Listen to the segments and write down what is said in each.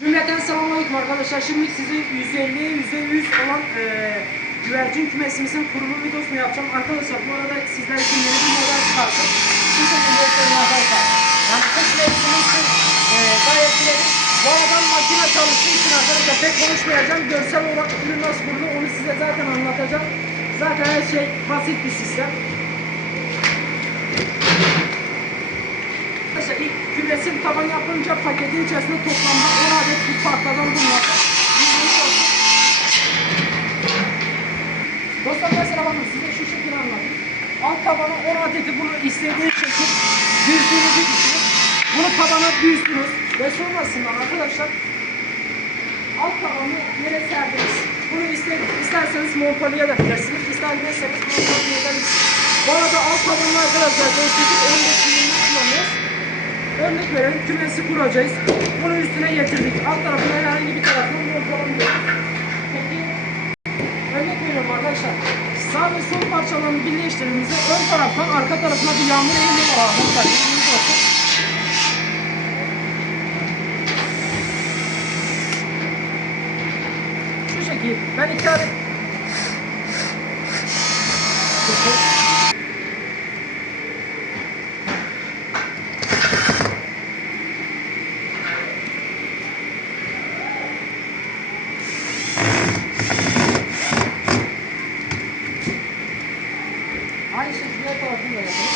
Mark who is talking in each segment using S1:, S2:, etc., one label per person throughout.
S1: Cümleten selamünaleyküm arkadaşlar. Şimdi size 150'ye %100 olan e, güvercin kümesimizin kurulu videosunu yapacağım. Arkadaşlar bu arada sizler için yeni bir model çıkarttım. Bu şekilde gösterimlerden var. Yani kış mevsimi için e, gayet ileri. Bu aradan makine çalıştığı için arkadaşlar pek konuşmayacağım. Görsel olarak ürün nasıl kurulu onu size zaten anlatacağım. Zaten her şey basit bir sistem. İlk kümesin taban yapınca paketin içerisinde toplamda 10 adet bir parçadan olsun. Dostlar mesela bakın size şu şekilde anlatayım. Alt tabana 10 adeti bunu istediğiniz şekil düzdüğünüzü düşünün. Bunu tabana düzdünüz ve sonrasında arkadaşlar alt tabanı yere serdiniz. Bunu ister, isterseniz montalıya da bilirsiniz, isterseniz montalıya da bilirsiniz. Bu arada alt tabanı arkadaşlar 4'teki 15 milimlik kullanıyoruz. Örnek verelim kümesi kuracağız. Bunu üstüne getirdik. Alt tarafına herhangi bir tarafını montalamıyoruz. Peki örnek veriyorum arkadaşlar. Sağ ve sol parçalarını birleştirdiğimizde ön taraftan arka tarafına bir yağmur eğimi var. Şu şekil. Ben iki adet Aynı şekilde tarafını da yapalım.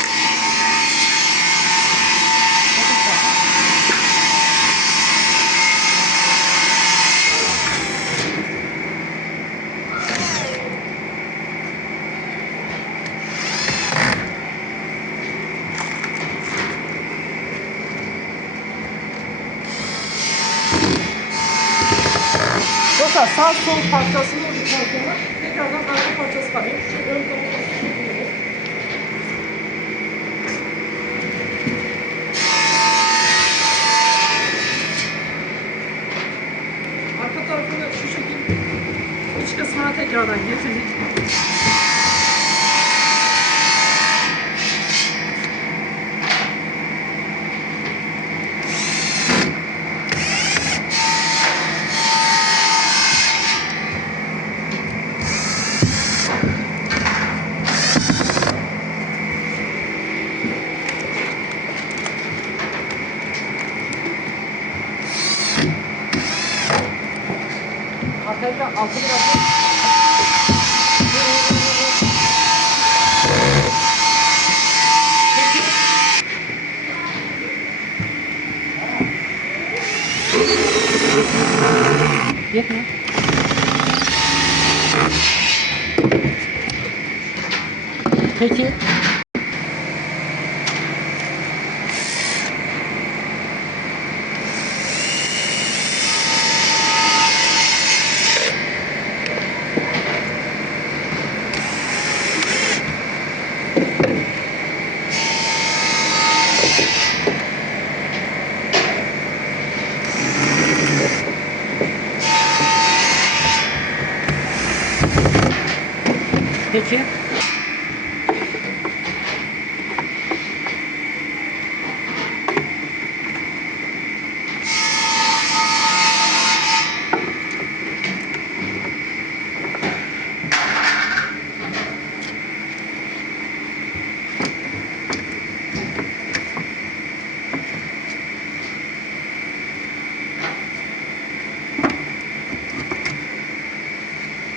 S1: Dostlar sağ sol parçasını sonra tekrardan arka parçası kalıyor. Şu ön tarafı Arka tarafını şu şekilde iç kısmına da altı biraz da Yetmiyor. Peki.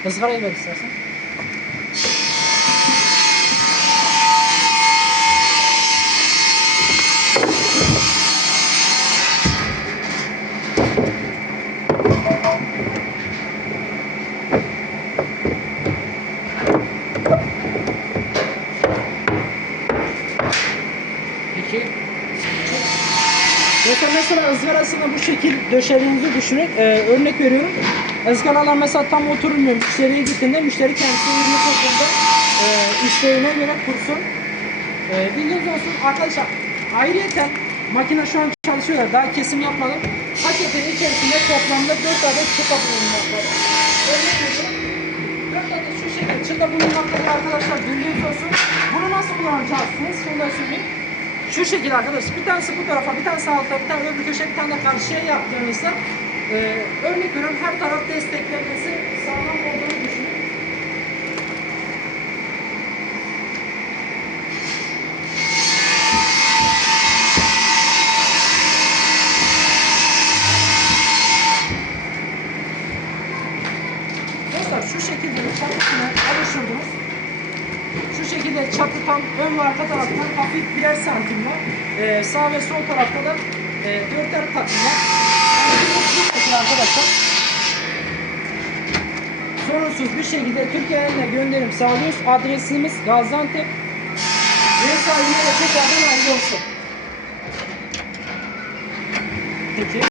S1: Peki. Izgarayı ver istersen. Peki. Mesela mesela ızgarasını bu şekil döşediğinizi düşünün. Ee, örnek veriyorum. Izgaralar mesela tam oturmuyor. Müşteriye gittiğinde müşteri kendisi ürünü kurduğunda e, isteğine göre kursun. E, bilginiz olsun arkadaşlar. Ayrıyeten makine şu an çalışıyorlar. Daha kesim yapmadım. Paketin içerisinde toplamda 4 adet çıta bulunmaktadır. Örnek veriyorum. 4 adet şu şekilde çıta bulunmaktadır arkadaşlar. Bilginiz olsun. Bunu nasıl kullanacaksınız? Şunu da söyleyeyim. Şu şekilde arkadaşlar bir tanesi bu tarafa bir tanesi alta bir tane öbür köşe bir tane karşıya yaptığınızda e, örnek veriyorum her taraf desteklenmesi sağlam olduğunu düşünün. Dostlar şu şekilde çatısına alışırdınız. Şu şekilde çatı tam ön ve arka taraftan hafif birer santim var. Ee, sağ ve sol tarafta da e, dörder katlı var. Yani arkadaşlar. Sorunsuz bir şekilde Türkiye'ye gönderim sağlıyoruz. Adresimiz Gaziantep. Ev sahibine de tekrardan hayırlı olsun. Peki.